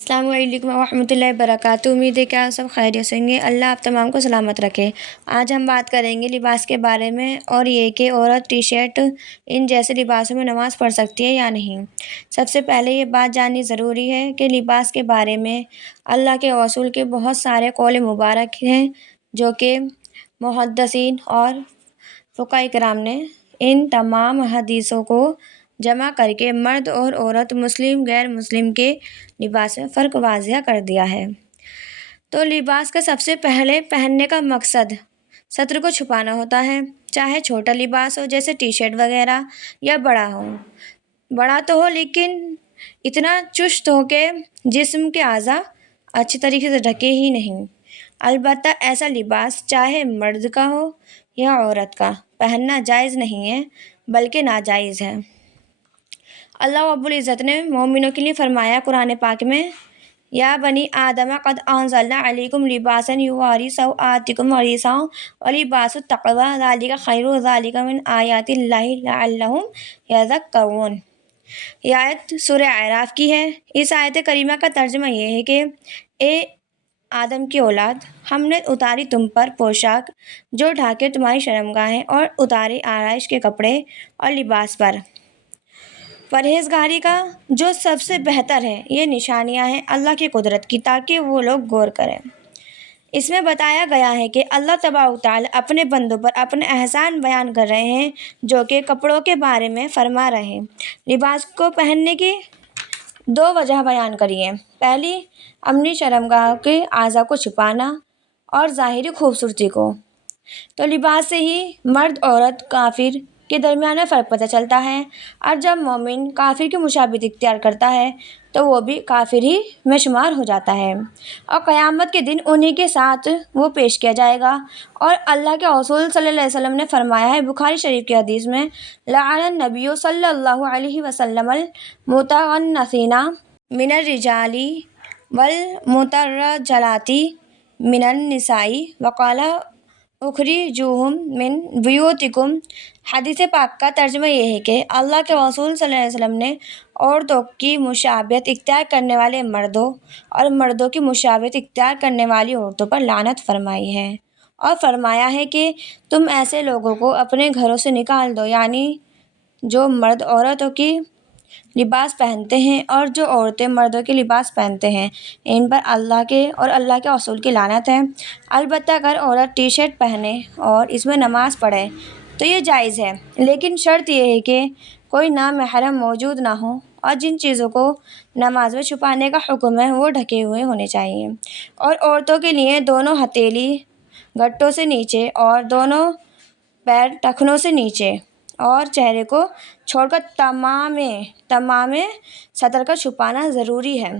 السلام علیکم ورحمۃ اللہ وبرکاتہ۔ امید ہے کہ آپ سب خیریت سے ہوں گے۔ اللہ آپ تمام کو سلامت رکھے۔ آج ہم بات کریں گے لباس کے بارے میں، اور یہ کہ عورت ٹی شرٹ ان جیسے لباسوں میں نماز پڑھ سکتی ہے یا نہیں۔ سب سے پہلے یہ بات جاننی ضروری ہے کہ لباس کے بارے میں اللہ کے رسول کے بہت سارے قول مبارک ہیں، جو کہ محدثین اور فقہاء کرام نے ان تمام حدیثوں کو جمع کر کے مرد اور عورت، مسلم غیر مسلم کے لباس میں فرق واضح کر دیا ہے۔ تو لباس کا سب سے پہلے پہننے کا مقصد ستر کو چھپانا ہوتا ہے، چاہے چھوٹا لباس ہو جیسے ٹی شرٹ وغیرہ، یا بڑا تو ہو لیکن اتنا چست ہو کہ جسم کے اعضاء اچھی طریقے سے ڈھکے ہی نہیں۔ البتہ ایسا لباس چاہے مرد کا ہو یا عورت کا پہننا جائز نہیں ہے بلکہ ناجائز ہے۔ اللہ رب العزت نے مومنوں کے لیے فرمایا قرآن پاک میں، یا بنی آدم قد انزلنا علیکم لباسا یواری سوآتکم ورشا ولباس التقوی ذلک خیر ذلک من آیات اللہ لعلہم یذکرون۔ یہ آیت سورہ اعراف کی ہے۔ اس آیت کریمہ کا ترجمہ یہ ہے کہ اے آدم کی اولاد، ہم نے اتاری تم پر پوشاک جو ڈھانکے تمہاری شرمگاہیں، اور اتارے آرائش کے کپڑے اور لباس پر پرہیزگاری کا جو سب سے بہتر ہے۔ یہ نشانیاں ہیں اللہ کی قدرت کی، تاکہ وہ لوگ غور کریں۔ اس میں بتایا گیا ہے کہ اللہ تبارک و تعالیٰ اپنے بندوں پر اپنے احسان بیان کر رہے ہیں، جو کہ کپڑوں کے بارے میں فرما رہے ہیں۔ لباس کو پہننے کی دو وجہ بیان کری ہیں۔ پہلی، اپنی شرمگاہ کے اعضاء کو چھپانا، اور ظاہری خوبصورتی کو۔ تو لباس سے ہی مرد، عورت، کافر کے درمیان میں فرق پتہ چلتا ہے، اور جب مومن کافر کی مشابہت اختیار کرتا ہے تو وہ بھی کافر ہی میں شمار ہو جاتا ہے، اور قیامت کے دن انہی کے ساتھ وہ پیش کیا جائے گا۔ اور اللہ کے رسول صلی اللہ علیہ وسلم نے فرمایا ہے بخاری شریف کی حدیث میں، لعن النبی صلی اللہ علیہ وسلم المتغنثین من الرجال والمترجلات من النساء وقال اخرجوہم من بیوتکم۔ حدیث پاک کا ترجمہ یہ ہے کہ اللہ کے رسول صلی اللہ علیہ وسلم نے عورتوں کی مشابہت اختیار کرنے والے مردوں اور مردوں کی مشابہت اختیار کرنے والی عورتوں پر لعنت فرمائی ہے، اور فرمایا ہے کہ تم ایسے لوگوں کو اپنے گھروں سے نکال دو، یعنی جو مرد عورتوں کی لباس پہنتے ہیں اور جو عورتیں مردوں کے لباس پہنتے ہیں، ان پر اللہ کے اور اللہ کے رسول کی لعنت ہے۔ البتہ اگر عورت ٹی شرٹ پہنے اور اس میں نماز پڑھے تو یہ جائز ہے، لیکن شرط یہ ہے کہ کوئی نامحرم موجود نہ ہو، اور جن چیزوں کو نماز میں چھپانے کا حکم ہے وہ ڈھکے ہوئے ہونے چاہیے۔ اور عورتوں کے لیے دونوں ہتھیلی گھٹوں سے نیچے، اور دونوں پیر ٹخنوں سے نیچے، اور چہرے کو چھوڑ کر تمام سطر کا چھپانا ضروری ہے۔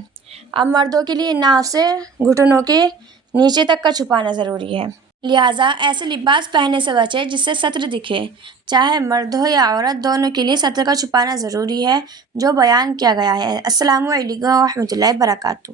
اب مردوں کے لیے ناف سے گھٹنوں کے نیچے تک کا چھپانا ضروری ہے۔ لہٰذا ایسے لباس پہننے سے بچیں جس سے سطر دکھے، چاہے مرد ہو یا عورت، دونوں کے لیے سطر کا چھپانا ضروری ہے جو بیان کیا گیا ہے۔ السلام علیکم ورحمۃ اللہ وبرکاتہ۔